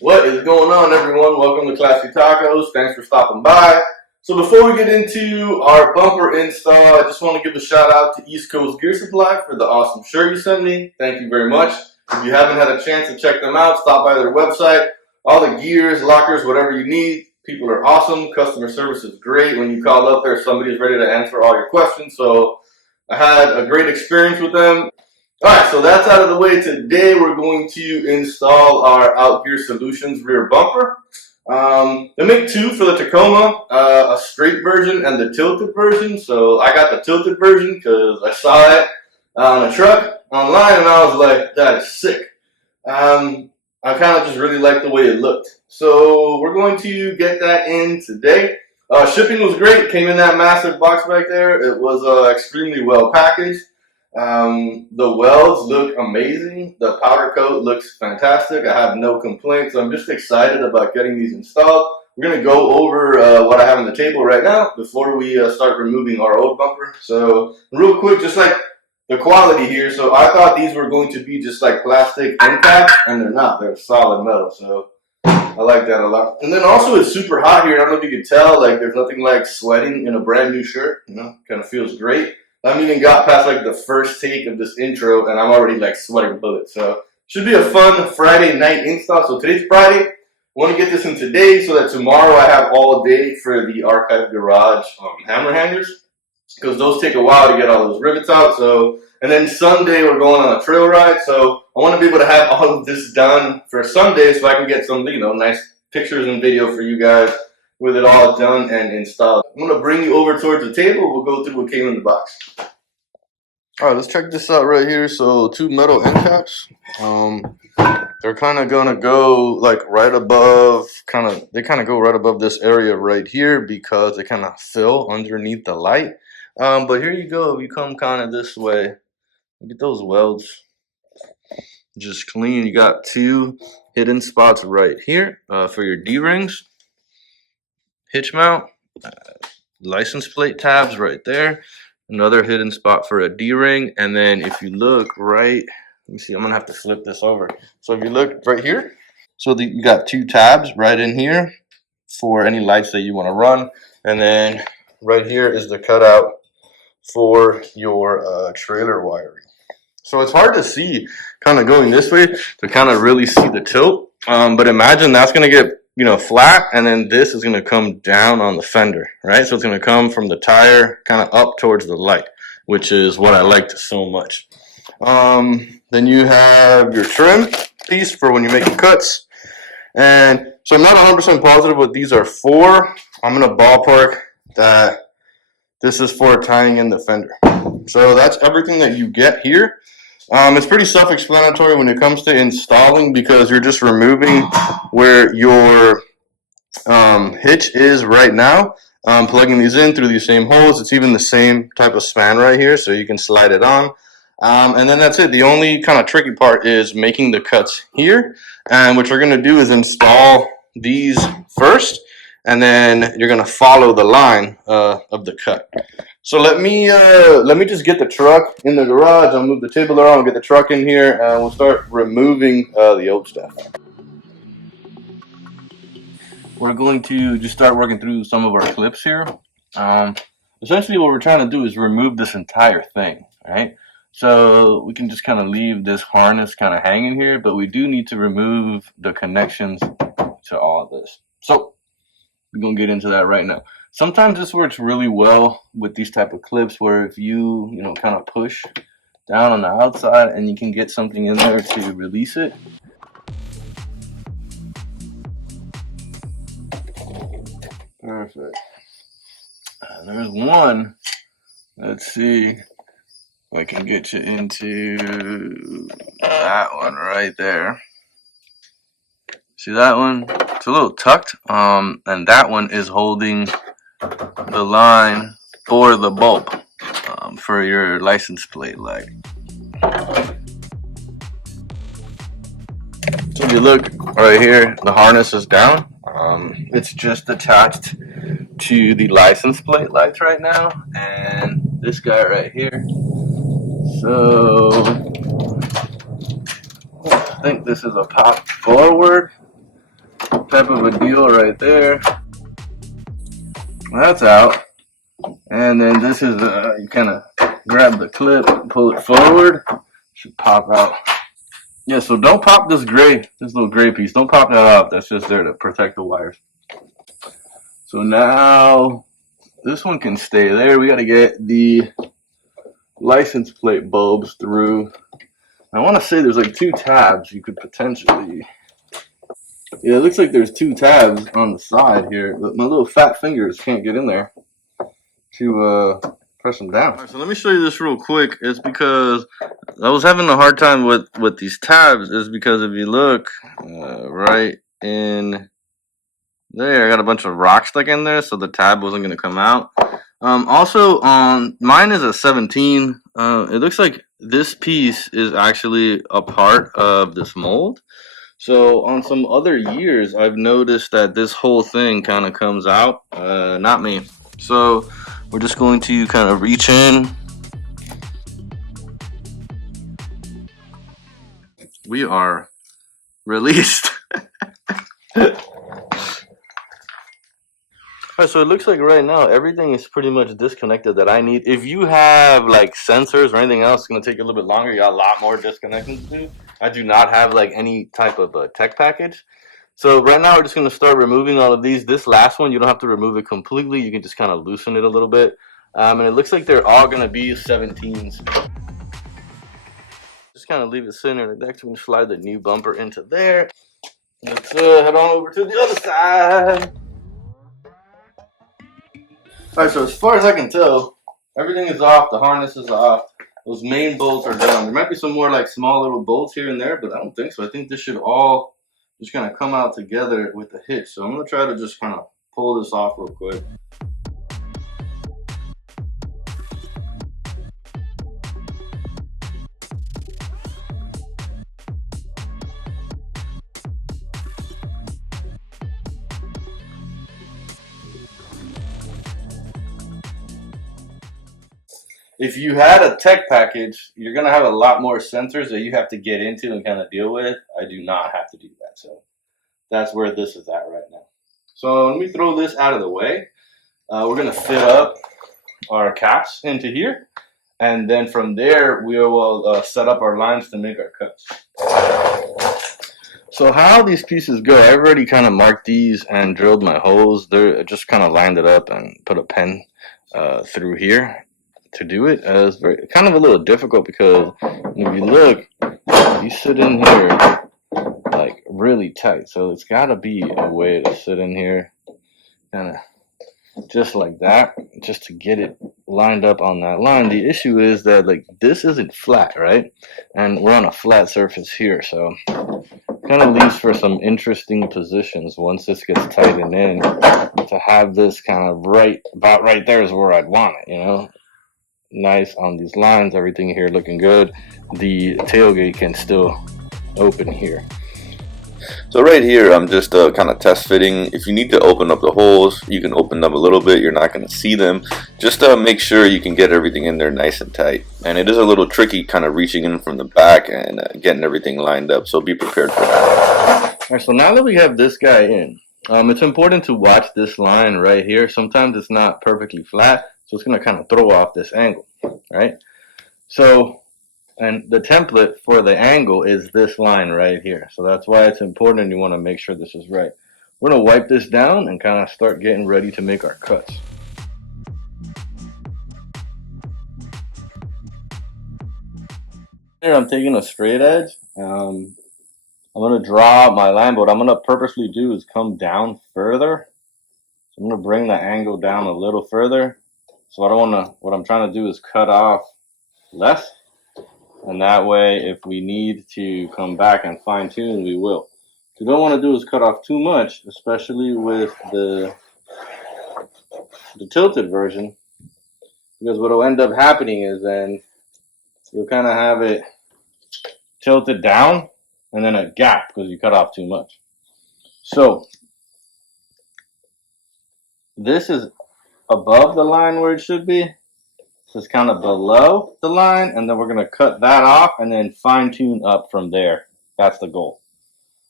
What is going on, everyone? Welcome to Classy Tacos. Thanks for stopping by. So before we get into our bumper install, I just want to give a shout out to East Coast Gear Supply for the awesome shirt you sent me. Thank you very much. If you haven't had a chance to check them out, stop by their website. All the gears, lockers, whatever you need. People are awesome. Customer service is great. When you call up there, somebody's ready to answer all your questions. So I had a great experience with them. Alright, so that's out of the way. Today we're going to install our Outgear Solutions rear bumper. They make two for the Tacoma, a straight version and the tilted version. So I got the tilted version because I saw it on a truck online and I was like, that is sick. I kind of just really liked the way it looked. So we're going to get that in today. Shipping was great. Came in that massive box back there. It was extremely well packaged. The welds look amazing. The powder coat looks fantastic. I have no complaints. I'm just excited about getting these installed. We're going to go over what I have on the table right now before we start removing our old bumper. So real quick, just like the quality here. So I thought these were going to be just like plastic end caps, and they're not. They're solid metal. So I like that a lot. And then also it's super hot here. I don't know if you can tell, like there's nothing like sweating in a brand new shirt. You know, kind of feels great. I haven't even got past like the first take of this intro and I'm already like sweating bullets. So should be a fun Friday night install. So today's Friday. I want to get this in today so that tomorrow I have all day for the archive garage hammer hangers, because those take a while to get all those rivets out. So, and then Sunday we're going on a trail ride. So I want to be able to have all of this done for Sunday so I can get some, nice pictures and video for you guys with it all done and installed. I'm going to bring you over towards the table. We'll go through what came in the box. All right, let's check this out right here. So two metal end caps. They're kind of going to go like right above, they kind of go right above this area right here because they kind of fill underneath the light. But here you go. If you come kind of this way, look at those welds. Just clean. You got two hidden spots right here for your D-rings. Hitch mount, license plate tabs right there, another hidden spot for a D-ring, and then if you look right, let me see, I'm gonna have to flip this over. So if you look right here, so you got two tabs right in here for any lights that you want to run, and then right here is the cutout for your trailer wiring. So it's hard to see kind of going this way to kind of really see the tilt, but imagine that's gonna get flat, and then this is going to come down on the fender, right? So it's going to come from the tire kind of up towards the light, which is what I liked so much. Then you have your trim piece for when you're making cuts. And so I'm not 100% positive what these are for. I'm going to ballpark that this is for tying in the fender. So that's everything that you get here. It's pretty self-explanatory when it comes to installing because you're just removing where your hitch is right now, plugging these in through these same holes. It's even the same type of span right here, so you can slide it on. And then that's it. The only kind of tricky part is making the cuts here. And what you're going to do is install these first, and then you're going to follow the line of the cut. So let me just get the truck in the garage. I'll move the table around, get the truck in here, and we'll start removing the old stuff. We're going to just start working through some of our clips here. Essentially what we're trying to do is remove this entire thing, right? So we can just kind of leave this harness kind of hanging here, but we do need to remove the connections to all of this. So we're going to get into that right now. Sometimes this works really well with these type of clips where if you kind of push down on the outside and you can get something in there to release it. Perfect. There's one. Let's see if I can get you into that one right there. See that one? It's a little tucked. And that one is holding the line for the bulb for your license plate light. So if you look right here, the harness is down. It's just attached to the license plate lights right now, and this guy right here. So I think this is a pop forward. type of a deal right there. That's out. And then this is you kind of grab the clip, pull it forward, should pop out. Yeah, so don't pop this little gray piece. Don't pop that off. That's just there to protect the wires. So now this one can stay there. We got to get the license plate bulbs through. I want to say there's like 2 tabs you could potentially. Yeah, it looks like there's 2 tabs on the side here, but my little fat fingers can't get in there to press them down. All right, so let me show you this real quick. It's because I was having a hard time with these tabs. Is because if you look right in there, I got a bunch of rock stuck in there, so the tab wasn't going to come out. Also, on mine is a 17. It looks like this piece is actually a part of this mold. So on some other years, I've noticed that this whole thing kind of comes out. Not me. So we're just going to kind of reach in. We are released. Alright, so it looks like right now everything is pretty much disconnected that I need. If you have like sensors or anything else, it's going to take a little bit longer. You got a lot more disconnecting to do. I do not have like any type of tech package. So right now we're just going to start removing all of these. This last one, you don't have to remove it completely. You can just kind of loosen it a little bit. And it looks like they're all going to be 17s. Just kind of leave it center like that. We're going to slide the new bumper into there. Let's head on over to the other side. Alright, so as far as I can tell, everything is off, the harness is off, those main bolts are down. There might be some more like small little bolts here and there, but I don't think so. I think this should all just kind of come out together with the hitch. So I'm going to try to just kind of pull this off real quick. If you had a tech package, you're going to have a lot more sensors that you have to get into and kind of deal with. I do not have to do that. So that's where this is at right now. So let me throw this out of the way. We're going to fit up our caps into here. And then from there, we will set up our lines to make our cuts. So how these pieces go, I've already kind of marked these and drilled my holes. They're just kind of lined it up and put a pen through here to do it. It's kind of a little difficult because if you look, you sit in here like really tight. So it's got to be a way to sit in here kind of just like that, just to get it lined up on that line. The issue is that like this isn't flat, right? And we're on a flat surface here, so kind of leaves for some interesting positions once this gets tightened in. To have this kind of about right there is where I'd want it, you know. Nice on these lines, everything here looking good. The tailgate can still open here. So right here, I'm just kind of test fitting. If you need to open up the holes, you can open them a little bit. You're not going to see them. Just make sure you can get everything in there nice and tight. And it is a little tricky kind of reaching in from the back and getting everything lined up. So be prepared for that. All right, so now that we have this guy in, it's important to watch this line right here. Sometimes it's not perfectly flat, so it's going to kind of throw off this angle, right? So, and the template for the angle is this line right here. So that's why it's important. You want to make sure this is right. We're going to wipe this down and kind of start getting ready to make our cuts. Here I'm taking a straight edge. I'm going to draw my line, but what I'm going to purposely do is come down further. So I'm going to bring the angle down a little further. So I don't want to, what I'm trying to do is cut off less. And that way, if we need to come back and fine tune, we will. What you don't want to do is cut off too much, especially with the tilted version. Because what will end up happening is then you'll kind of have it tilted down and then a gap because you cut off too much. So this is above the line where it should be. So it's kind of below the line, and then we're going to cut that off and then fine tune up from there. That's the goal.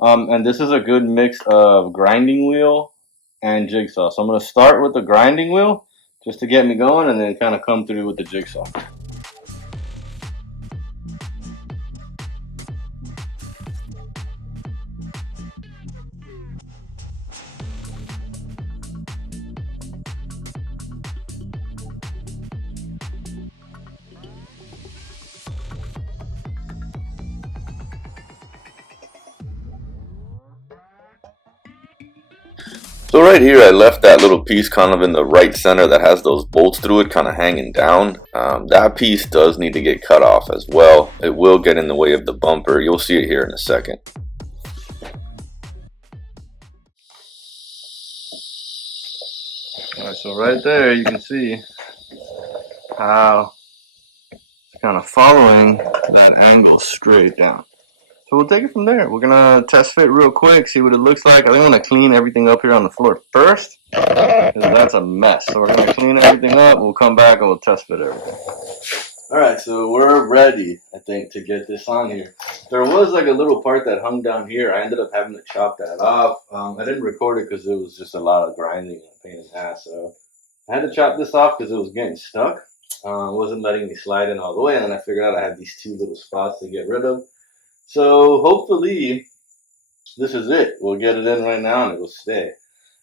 And this is a good mix of grinding wheel and jigsaw. So I'm going to start with the grinding wheel just to get me going, and then kind of come through with the jigsaw. So right here, I left that little piece kind of in the right center that has those bolts through it kind of hanging down. That piece does need to get cut off as well. It will get in the way of the bumper. You'll see it here in a second. Alright, so right there you can see how it's kind of following that angle straight down. So we'll take it from there. We're gonna test fit real quick, see what it looks like. I think I'm gonna clean everything up here on the floor first, because that's a mess. So we're gonna clean everything up, we'll come back and we'll test fit everything. Alright, so we're ready, I think, to get this on here. There was like a little part that hung down here. I ended up having to chop that off. I didn't record it because it was just a lot of grinding and a pain in the ass. So I had to chop this off because it was getting stuck. It wasn't letting me slide in all the way, and then I figured out I had these two little spots to get rid of. So hopefully this is it. We'll get it in right now and it will stay.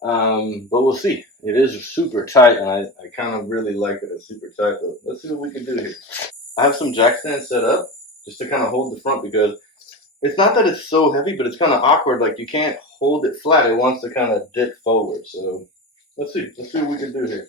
But we'll see. It is super tight, and I kind of really like that it's super tight, but let's see what we can do here. I have some jack stands set up just to kind of hold the front, because it's not that it's so heavy, but it's kind of awkward. Like, you can't hold it flat. It wants to kind of dip forward. So let's see. Let's see what we can do here.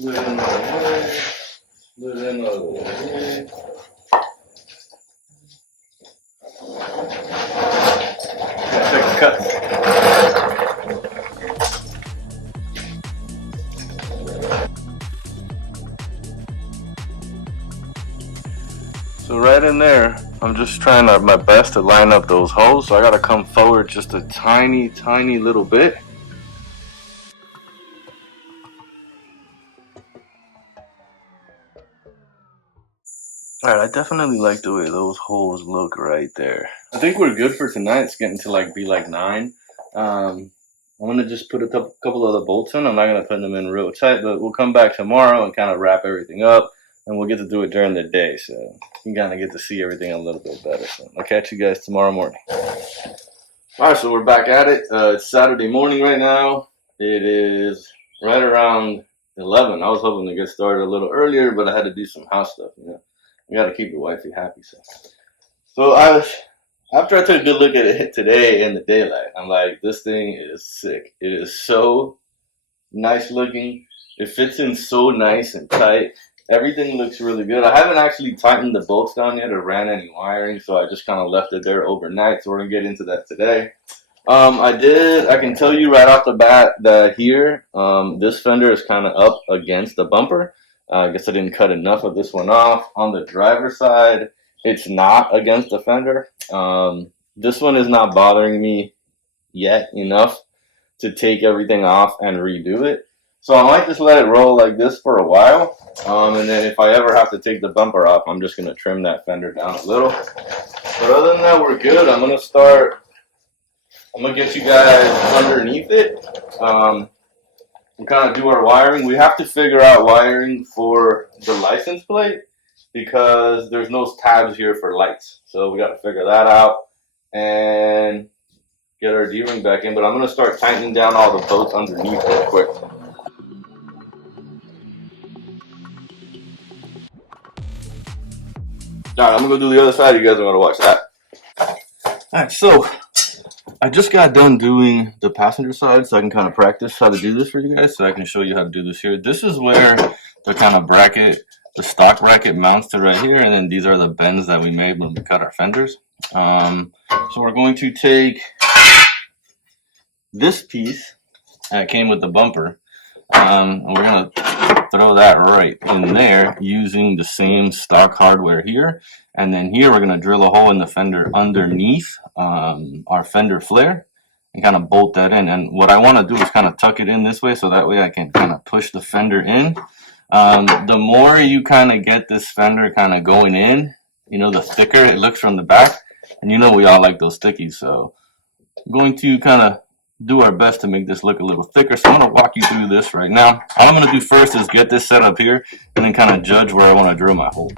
Slid in the way, slid in the way. Check the cuts. So right in there, I'm just trying my best to line up those holes. So I gotta come forward just a tiny, tiny little bit. Alright, I definitely like the way those holes look right there. I think we're good for tonight. It's getting to be like 9. I'm gonna just put a couple of the bolts in. I'm not gonna put them in real tight, but we'll come back tomorrow and kind of wrap everything up, and we'll get to do it during the day, so you can kind of get to see everything a little bit better. So I'll catch you guys tomorrow morning. Alright, so we're back at it. It's Saturday morning right now. It is right around 11. I was hoping to get started a little earlier, but I had to do some house stuff, you know. You gotta keep your wifey happy. So after I took a good look at it today in the daylight, I'm like, this thing is sick. It is so nice looking. It fits in so nice and tight. Everything looks really good. I haven't actually tightened the bolts down yet or ran any wiring, so I just kind of left it there overnight. So we're gonna get into that today. I can tell you right off the bat that here, this fender is kind of up against the bumper. I guess I didn't cut enough of this one off. On the driver's side, it's not against the fender. This one is not bothering me yet enough to take everything off and redo it. So I might just let it roll like this for a while. And then if I ever have to take the bumper off, I'm just going to trim that fender down a little. But other than that, we're good. I'm going to get you guys underneath it. And kind of do our wiring. We have to figure out wiring for the license plate because there's no tabs here for lights. So we got to figure that out and get our D-ring back in. But I'm going to start tightening down all the bolts underneath real quick. Alright, I'm going to do the other side. You guys are going to watch that. Alright, so I just got done doing the passenger side, so I can kind of practice how to do this for you guys, so I can show you how to do this here. This is where the kind of bracket the stock bracket mounts to right here, and then these are the bends that we made when we cut our fenders. So we're going to take this piece that came with the bumper, and we're going to throw that right in there using the same stock hardware here. And then here we're going to drill a hole in the fender underneath our fender flare and kind of bolt that in. And what I want to do is kind of tuck it in this way, so that way I can kind of push the fender in. The more you kind of get this fender kind of going in, you know, the thicker it looks from the back. And you know we all like those stickies, so I'm going to kind of do our best to make this look a little thicker. So I'm going to walk you through this right now. All I'm going to do first is get this set up here and then kind of judge where I want to drill my hole.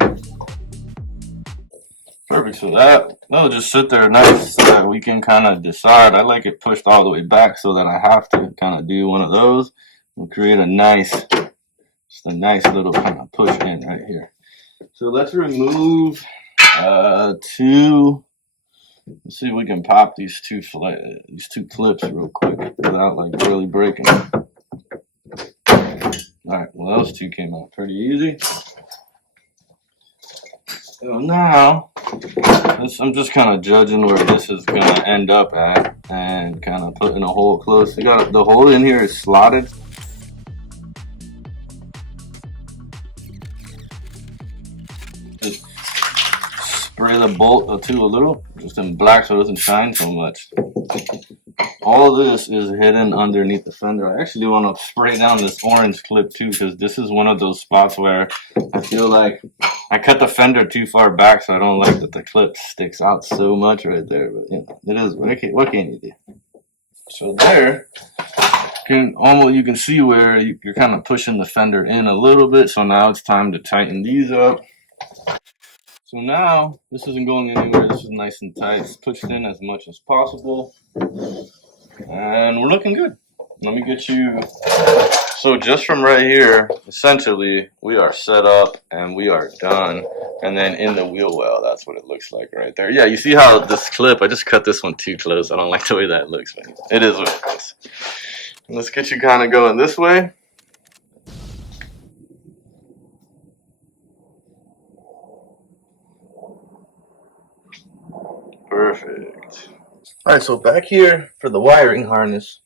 Perfect, so that'll just sit there nice so that we can kind of decide. I like it pushed all the way back so that I have to kind of do one of those and create a nice, just a nice little kind of push in right here. So let's remove let's see if we can pop these two clips real quick without like really breaking them. Alright, well those two came out pretty easy. So now, I'm just kind of judging where this is going to end up at and kind of putting a hole close. You got the hole in here is slotted. Just spray the bolt or two a little, just in black so it doesn't shine so much. All this is hidden underneath the fender. I actually want to spray down this orange clip too, because this is one of those spots where I feel like I cut the fender too far back, so I don't like that the clip sticks out so much right there. But you know, it is what can you do? So there, you can see where you're kind of pushing the fender in a little bit. So now it's time to tighten these up. So now this isn't going anywhere. This is nice and tight. It's pushed in as much as possible. And we're looking good. Let me get you. So just from right here, essentially, we are set up and we are done. And then in the wheel well, that's what it looks like right there. Yeah, you see how this clip, I just cut this one too close. I don't like the way that looks, but it is what it is. Let's get you kind of going this way. Perfect. All right, so back here for the wiring harness,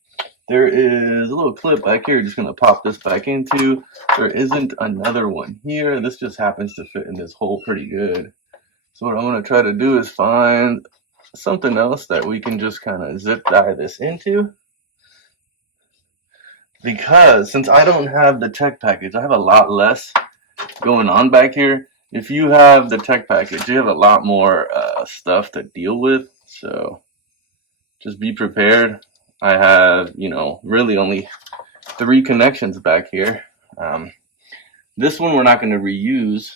there is a little clip back here. Just going to pop this back into. There isn't another one here. This just happens to fit in this hole pretty good. So what I'm going to try to do is find something else that we can just kind of zip tie this into. Because since I don't have the tech package, I have a lot less going on back here. If you have the tech package, you have a lot more stuff to deal with. So just be prepared. I have, you know, really only 3 connections back here. This one we're not going to reuse,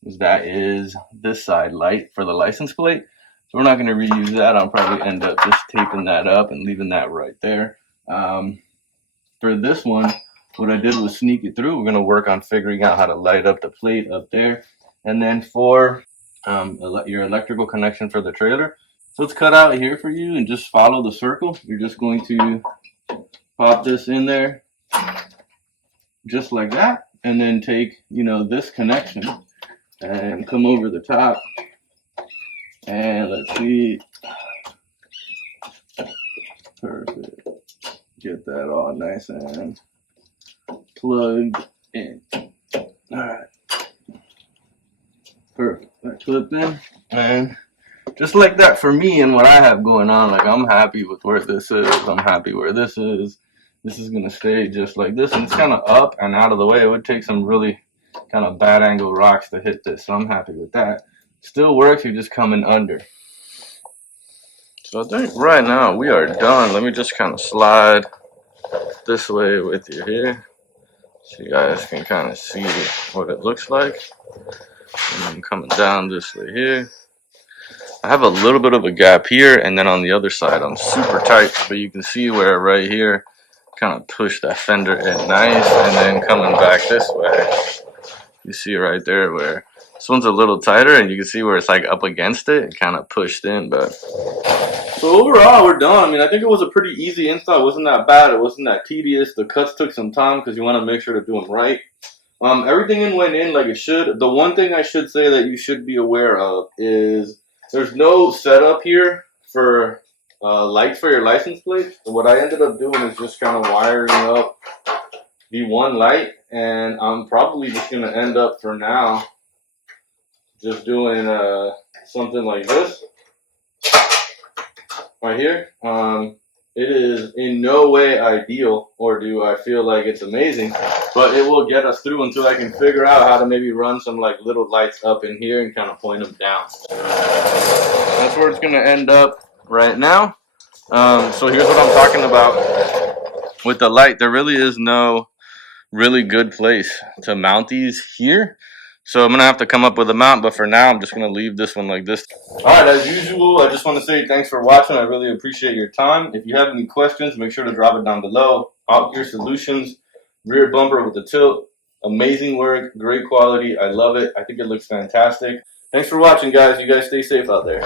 because that is this side light for the license plate. So we're not going to reuse that. I'll probably end up just taping that up and leaving that right there. For this one, what I did was sneak it through. We're going to work on figuring out how to light up the plate up there. And then for your electrical connection for the trailer, so it's cut out here for you, and just follow the circle. You're just going to pop this in there just like that, and then take, you know, this connection and come over the top, and let's see, perfect, get that all nice and plugged in. All right, perfect, that clipped in, and just like that for me and what I have going on. Like, I'm happy with where this is. I'm happy where this is. This is going to stay just like this. And it's kind of up and out of the way. It would take some really kind of bad angle rocks to hit this. So I'm happy with that. Still works. You're just coming under. So I think right now we are done. Let me just kind of slide this way with you here, so you guys can kind of see what it looks like. And I'm coming down this way here. I have a little bit of a gap here, and then on the other side I'm super tight, but you can see where right here kind of push that fender in nice, and then coming back this way, you see right there where this one's a little tighter, and you can see where it's like up against it, kind of pushed in. But so overall we're done. I mean, I think it was a pretty easy install. It wasn't that bad. It wasn't that tedious. The cuts took some time because you want to make sure to do them right. Everything went in like it should. The one thing I should say that you should be aware of is there's no setup here for lights for your license plate. So what I ended up doing is just kind of wiring up the one light, and I'm probably just gonna end up for now just doing something like this right here. It is in no way ideal, or do I feel like it's amazing, but it will get us through until I can figure out how to maybe run some like little lights up in here and kind of point them down. That's where it's gonna end up right now. So here's what I'm talking about with the light. There really is no really good place to mount these here. So I'm going to have to come up with a mount, but for now I'm just going to leave this one like this. Alright, as usual, I just want to say thanks for watching. I really appreciate your time. If you have any questions, make sure to drop it down below. Outgear Solutions, rear bumper with the tilt. Amazing work, great quality. I love it. I think it looks fantastic. Thanks for watching, guys. You guys stay safe out there.